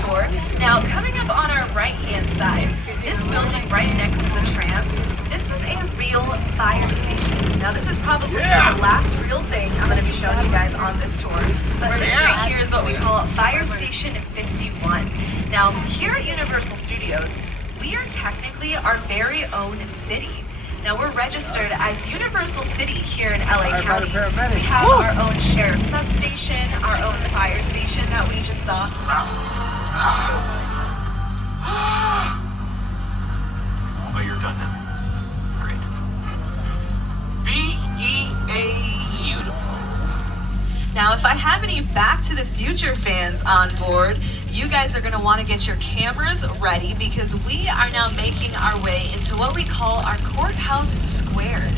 Tour. Now, coming up on our right-hand side, this building right next to the tram, this is a real fire station. Now, this is probably the last real thing I'm going to be showing you guys on this tour. But this right here is what we call Fire Station 51. Now, here at Universal Studios, we are technically our very own city. Now, we're registered as Universal City here in LA County. We have our own sheriff substation, our own fire station that we just saw. Oh, you're done now. Great. Beautiful. Now, if I have any Back to the Future fans on board, you guys are going to want to get your cameras ready because we are now making our way into what we call our courthouse square.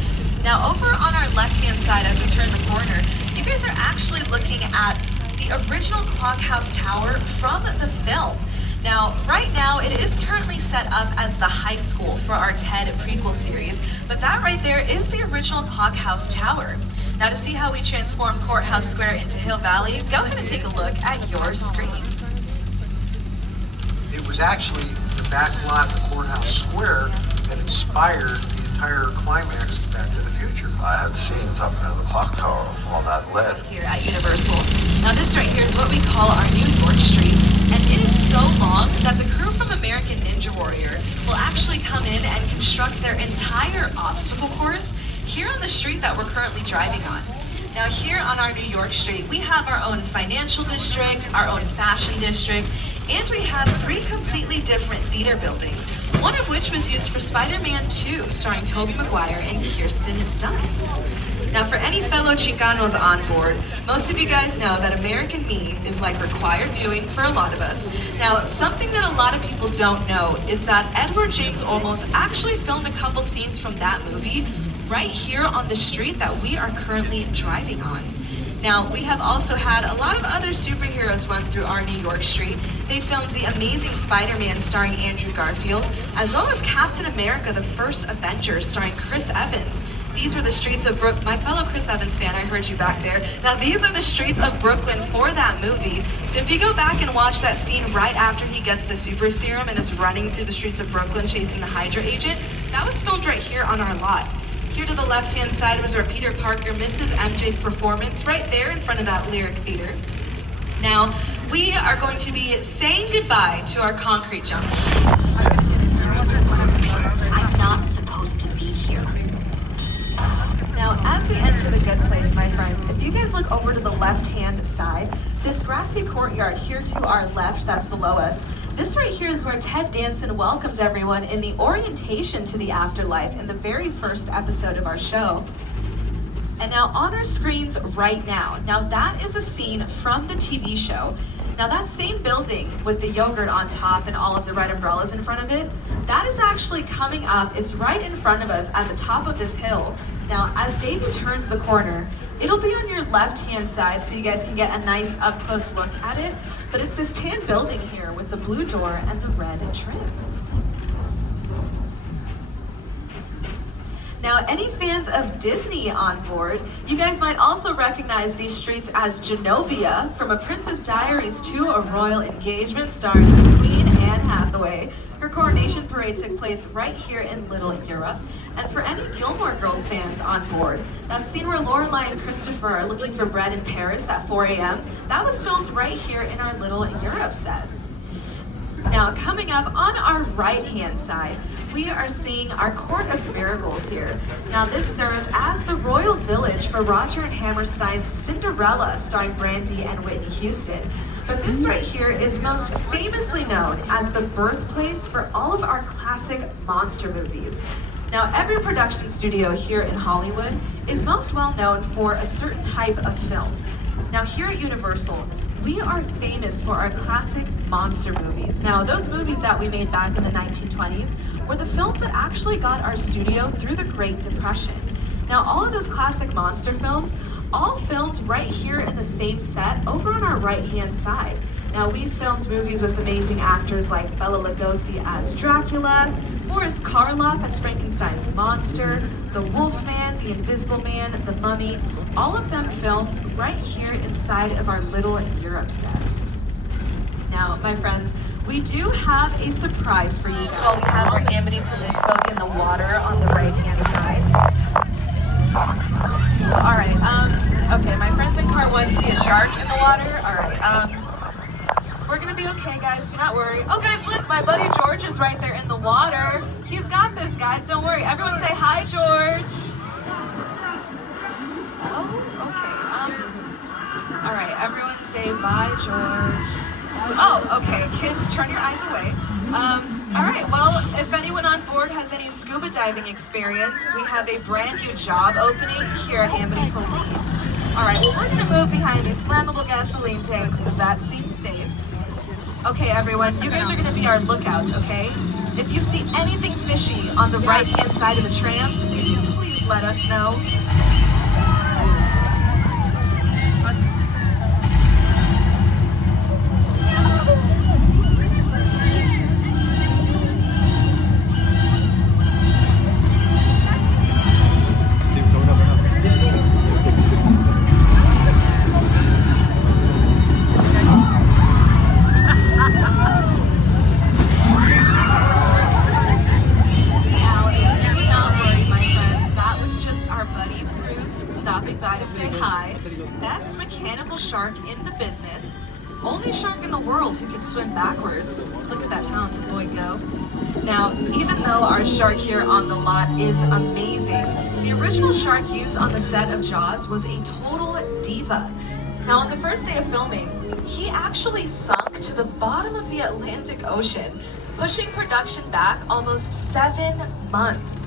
Now, over on our left-hand side as we turn the corner, you guys are actually looking at the original Clockhouse Tower from the film. Now, right now, it is currently set up as the high school for our TED prequel series, but that right there is the original Clockhouse Tower. Now, to see how we transform Courthouse Square into Hill Valley, go ahead and take a look at your screens. It was actually the backlot of Courthouse Square that inspired the entire climax of Back to the Future. I had scenes up in the clock tower on that lead. Here at Universal. Now, this right here is what we call our New York Street, and it is so long that the crew from American Ninja Warrior will actually come in and construct their entire obstacle course here on the street that we're currently driving on. Now, here on our New York Street, we have our own financial district, our own fashion district, and we have 3 completely different theater buildings, one of which was used for Spider-Man 2, starring Tobey Maguire and Kirsten Dunst. Now, for any fellow Chicanos on board, most of you guys know that American Me is like required viewing for a lot of us. Now, something that a lot of people don't know is that Edward James Olmos actually filmed a couple scenes from that movie right here on the street that we are currently driving on. Now, we have also had a lot of other superheroes run through our New York Street. They filmed The Amazing Spider-Man starring Andrew Garfield, as well as Captain America, the First Avenger starring Chris Evans. These were the streets of Brooklyn. My fellow Chris Evans fan, I heard you back there. Now, these are the streets of Brooklyn for that movie. So if you go back and watch that scene right after he gets the super serum and is running through the streets of Brooklyn chasing the Hydra agent, that was filmed right here on our lot. Here to the left-hand side was where Peter Parker misses MJ's performance right there in front of that Lyric Theater. Now, we are going to be saying goodbye to our concrete jungle. I'm not supposed to be here. Now, as we enter the good place, my friends, if you guys look over to the left-hand side, this grassy courtyard here to our left that's below us, this right here is where Ted Danson welcomes everyone in the orientation to the afterlife in the very first episode of our show. And now on our screens right now, that is a scene from the TV show. Now that same building with the yogurt on top and all of the red umbrellas in front of it, that is actually coming up. It's right in front of us at the top of this hill. Now, as Davey turns the corner, it'll be on your left-hand side so you guys can get a nice up-close look at it. But it's this tan building here with the blue door and the red trim. Now, any fans of Disney on board, you guys might also recognize these streets as Genovia, from A Princess Diaries to A Royal Engagement starring Queen Anne Hathaway. Her coronation parade took place right here in Little Europe. And for any Gilmore Girls fans on board, that scene where Lorelai and Christopher are looking for bread in Paris at 4 a.m., that was filmed right here in our Little Europe set. Now, coming up on our right-hand side, we are seeing our Court of Miracles here. Now, this served as the Royal Village for Roger and Hammerstein's Cinderella, starring Brandy and Whitney Houston. But this right here is most famously known as the birthplace for all of our classic monster movies. Now, every production studio here in Hollywood is most well known for a certain type of film. Now, here at Universal, we are famous for our classic monster movies. Now, those movies that we made back in the 1920s were the films that actually got our studio through the Great Depression. Now, all of those classic monster films, all filmed right here in the same set over on our right-hand side. Now, we filmed movies with amazing actors like Bela Lugosi as Dracula, Boris Karloff as Frankenstein's monster, the Wolfman, the Invisible Man, the Mummy, all of them filmed right here inside of our Little Europe sets. Now, my friends, we do have a surprise for you. While we have our Amity police folk in the water on the right-hand side. All right, okay, my friends in car 1 see a shark in the water. All right, we're gonna be okay, guys, do not worry. Oh, guys, look, my buddy George is right there in the water. He's got this, guys, don't worry. Everyone say hi, George. Oh, okay, all right, everyone say bye, George. Oh, okay, kids, turn your eyes away. All right, well, if anyone on board has any scuba diving experience, we have a brand new job opening here at Amity Police. All right, well, we're gonna move behind these flammable gasoline tanks because that seems safe. Okay, everyone, you guys are gonna be our lookouts, okay? If you see anything fishy on the right-hand side of the tram, please let us know. Best mechanical shark in the business. Only shark in the world who can swim backwards. Look at that talented boy go. Now, even though our shark here on the lot is amazing, the original shark used on the set of Jaws was a total diva. Now, on the first day of filming, he actually sunk to the bottom of the Atlantic Ocean, pushing production back almost 7 months.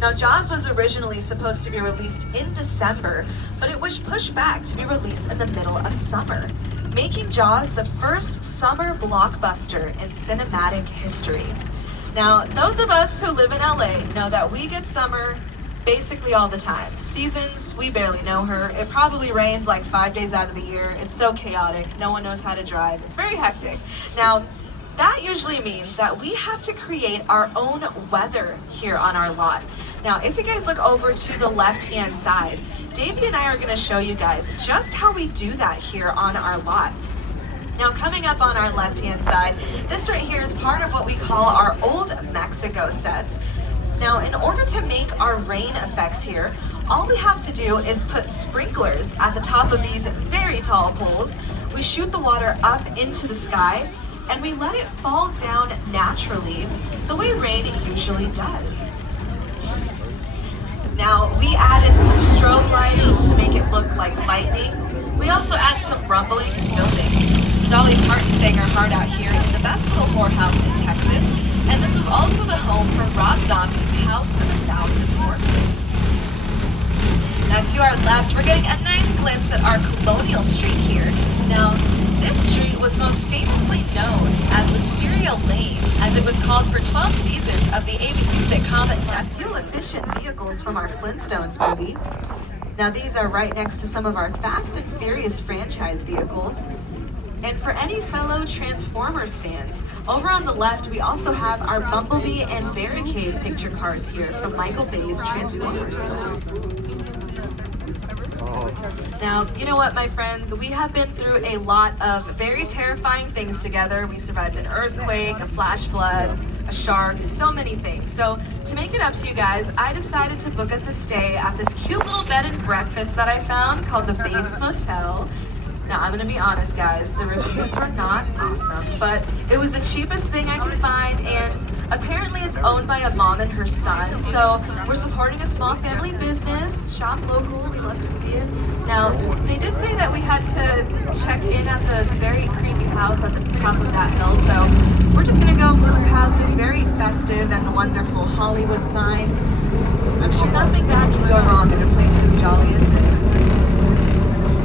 Now, Jaws was originally supposed to be released in December, but it was pushed back to be released in the middle of summer, making Jaws the first summer blockbuster in cinematic history. Now, those of us who live in LA know that we get summer basically all the time. Seasons, we barely know her. It probably rains like 5 days out of the year. It's so chaotic. No one knows how to drive. It's very hectic. Now, that usually means that we have to create our own weather here on our lot. Now, if you guys look over to the left-hand side, Davey and I are gonna show you guys just how we do that here on our lot. Now, coming up on our left-hand side, this right here is part of what we call our Old Mexico sets. Now, in order to make our rain effects here, all we have to do is put sprinklers at the top of these very tall poles. We shoot the water up into the sky, and we let it fall down naturally, the way rain usually does. Now, we add in some strobe lighting to make it look like lightning. We also add some rumbling to building. Dolly Parton sang her heart out here in the best little whorehouse in Texas, and this was also the home for Rob Zombie's House of 1,000 Corpses. Now, to our left, we're getting a nice glimpse at our Colonial Street here. Now, this street was most famously known as Wisteria Lane, as it was called for 12 seasons of the ABC sitcom fuel-efficient vehicles from our Flintstones movie. Now, these are right next to some of our Fast and Furious franchise vehicles. And for any fellow Transformers fans, over on the left, we also have our Bumblebee and Barricade picture cars here from Michael Bay's Transformers films. Now, you know what, my friends? We have been through a lot of very terrifying things together. We survived an earthquake, a flash flood, a shark, so many things. So to make it up to you guys, I decided to book us a stay at this cute little bed and breakfast that I found called the Bates Motel. Now, I'm gonna be honest, guys, the reviews were not awesome, but it was the cheapest thing I could find, and apparently it's owned by a mom and her son, so we're supporting a small family business. Shop local, we love to see it. Now, they did say that we had to check in at the very creepy house at the top of that hill, so we're just gonna go move past this very festive and wonderful Hollywood sign. I'm sure nothing bad can go wrong in a place as jolly as this.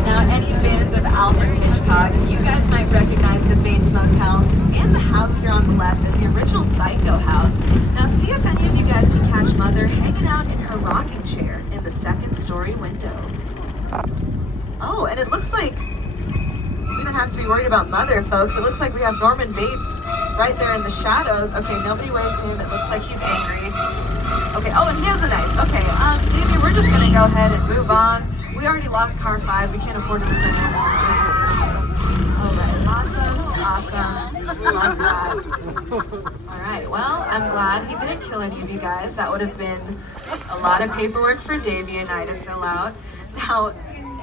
Now, any fans of Alfred Hitchcock, you guys might recognize the Bates Motel and the house here on the left as the original Psycho house. Now, see if any of you guys can catch Mother hanging out in her rocking chair in the second-story window. Oh, and it looks like we don't have to be worried about Mother, folks. It looks like we have Norman Bates right there in the shadows. Okay, nobody waved to him. It looks like he's angry. Okay, oh, and he has a knife. Okay, Davey, we're just gonna go ahead and move on. We already lost car 5. We can't afford to lose anyone else. All right, awesome. awesome. Love that. All right, well, I'm glad he didn't kill any of you guys. That would have been a lot of paperwork for Davey and I to fill out. Now,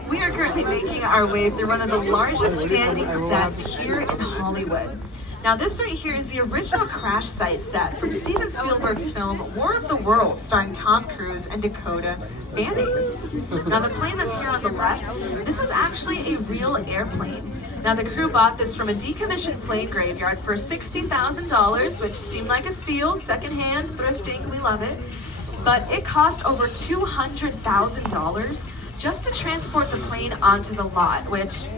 we are currently making our way through one of the largest standing sets here in Hollywood. Now, this right here is the original crash site set from Steven Spielberg's film War of the Worlds, starring Tom Cruise and Dakota Fanning. Now, the plane that's here on the left, this is actually a real airplane. Now, the crew bought this from a decommissioned plane graveyard for $60,000, which seemed like a steal, secondhand, thrifting, we love it. But it cost over $200,000 just to transport the plane onto the lot, which,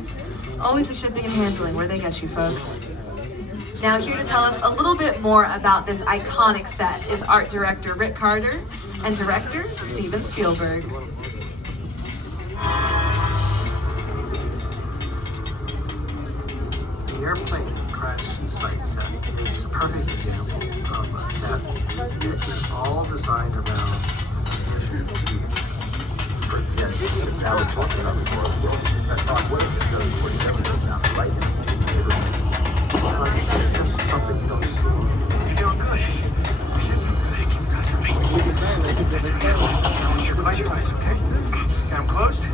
always the shipping and handling, where they get you folks. Now, here to tell us a little bit more about this iconic set is art director Rick Carter and director Steven Spielberg. The airplane crash site set is a perfect example of a set that is all designed around speed. Forget it. Now we're talking about the world. That's not what it is. 47 is now right now. It's just something you don't see. You're doing good. Keep concentrating. Close your eyes, okay? Got them closed?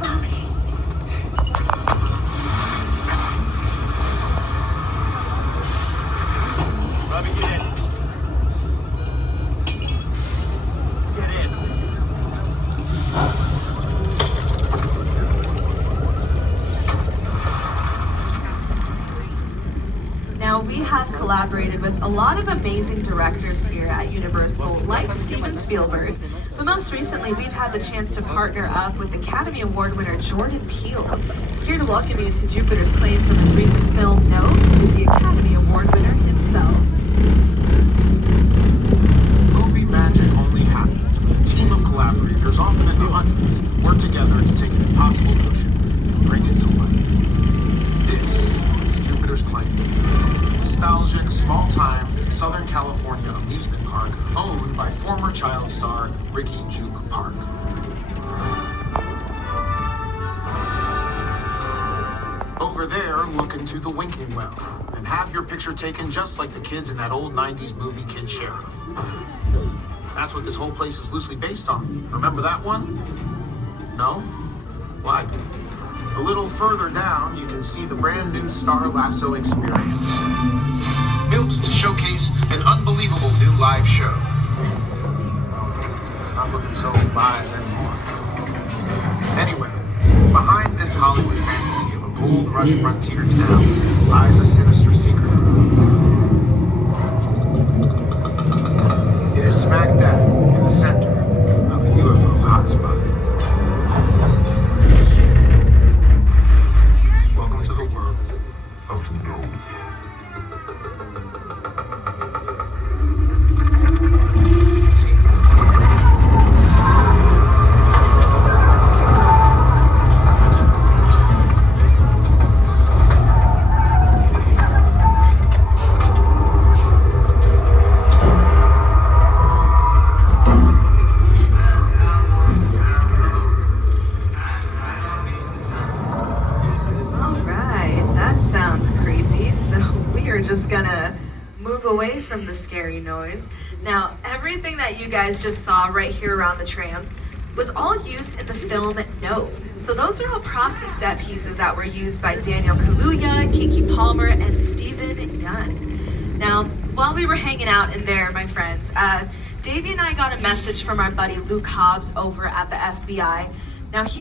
Robbie, get in. Get in. Now, we have collaborated with a lot of amazing directors here at Universal, like Steven Spielberg, but most recently we've had the chance to partner up with Academy Award winner Jordan Peele. Here to welcome you to Jupiter's claim from his recent film, No, is the Academy Award winner himself. Movie magic only happens when a team of collaborators, often in the hundreds, work together to take an impossible notion and bring it to life. This is Jupiter's Claim, a nostalgic, small-time Southern California amusement park owned by former child star Ricky Juke Park. Over there, look into the winking well and have your picture taken just like the kids in that old 90s movie Kid Sheriff. That's what this whole place is loosely based on. Remember that one? No? Why? A little further down, you can see the brand new Star Lasso experience. Built to showcase an unbelievable new live show. It's not looking so live anymore. Anyway, behind this Hollywood fantasy of a gold rush frontier town lies a sinister secret. It is smack dab in the center of a UFO hotspot. Welcome to the world of no. Just gonna move away from the scary noise. Now, everything that you guys just saw right here around the tram was all used in the film No. So those are all props and set pieces that were used by Daniel Kaluuya, Kiki Palmer, and Stephen Yun. Now, while we were hanging out in there, my friends, Davey and I got a message from our buddy Luke Hobbs over at the FBI. Now, he